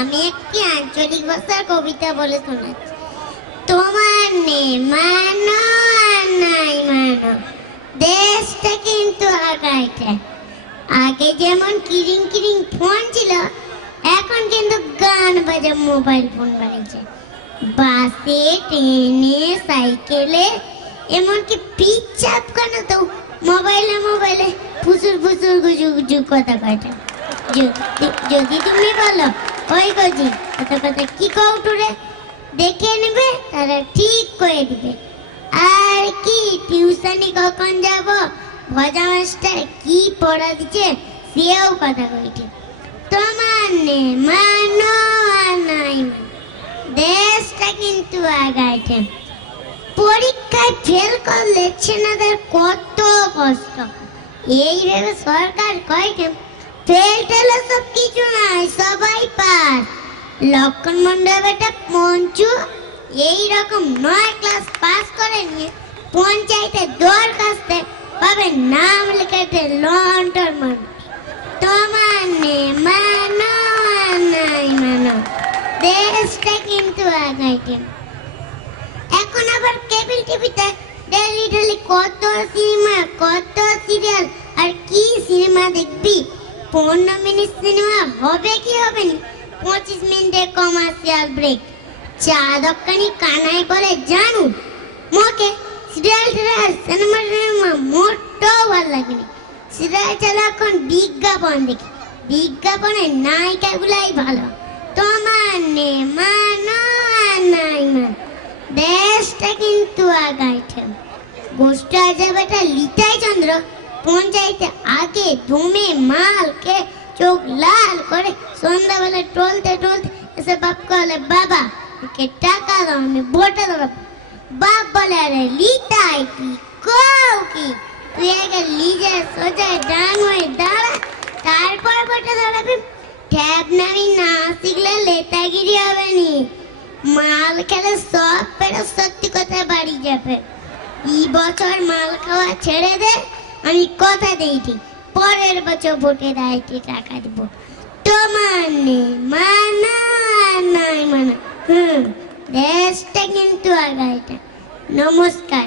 আমি একটি আঞ্চলিক ভাষার কবিতা বলে শোনাচ্ছি। তোমার নেই মানো আর নাই মানো, দেশটা কিন্তু আগাইছে। আগে যেমন কিরিং কিরিং ফোন ছিল, এখন কিন্তু গান বাজা মোবাইল ফোন বাড়িয়েছে। বাসে, ট্রেনে, সাইকেলে, এমনকি পিচ্ছাপ কেন তো মোবাইলে মোবাইলে ফুসুর ফুসুর গুজু গুজু কথা কয়টা। যদি তুমি বলো ওই গজি কথা কথা কি কৌটুরে দেখে নেবে, তারা ঠিক করে দিবে। আর কি টিউশনি কখন যাব, ভজা মাস্টার কি পড়া দিচ্ছে সেও কথা কইছে। তোমার নে মানো আর নাই মানো, দেশটা কিন্তু আগাইছে। পরীক্ষায় ফেল করলে ছেলেদের কত কষ্ট, এই ভেবে সরকার কয় ফেল টেল সব কিছু নাই, সবাই পাস। লক্ষণ মন্ডল বেটা পঞ্চু এইরকম 9 ক্লাস পাস করে নিয়ে পঞ্চায়েতে দরখাস্তে পাবে নাম লেখাতে লন্ডন মানুষ। তোমার নে মানো আর নাই মানো, দেশটা কিন্তু আগাইছে। এখন আবার কেবল টিভিতে ডেলি ডেলি কত সিনেমা, কত সিরিয়াল, আর কি সিনেমা দেখবি। 15 মিনিট সিনেমা হবে কি হবে না, 25 মিনিটে কমার্শিয়াল ব্রেক। চা দোকানি কানাই বলে জানু মোকে সিরিয়াল সিনেমা মোটেও ভালো লাগেনি। সিরিয়াল চালা এখন বিজ্ঞাপন দেখি, বিজ্ঞাপনের নায়িকাগুলাই ভালো। তোমার নে মানো আর নাই মানো, দেশটা কিন্তু আগাইছে। গোষ্ঠী আজাবেটা লিটাই চন্দ্র পঞ্চায়েতে আগে ধুমে মালকে চোখ লাল করে সন্ধ্যাবেলা টলতে টলতে এসে বাপ বলে বাবা কে টাকা দাও, আমি ভোটে দেবো। বাপ বলে আরে লিটাই কি কও কি, তুই আগে লিজে সোজায় ডান হয়ে দাঁড়া, তারপর ভোটে দাঁড়াবি। ট্যাব নামি না শিখলে লেতাগিরি হবে নি, মাল খেলে সব পেরে সত্যি কথা বাড়ি যাবে। এই বছর মাল খাওয়া ছেড়ে দে, আমি কথা দিয়েছি পরের বছর ভোটে দাঁড়িয়ে টাকা দিব। তোমার নেই মানা নাই মানা, দেশটা কিন্তু আগাইটা। নমস্কার।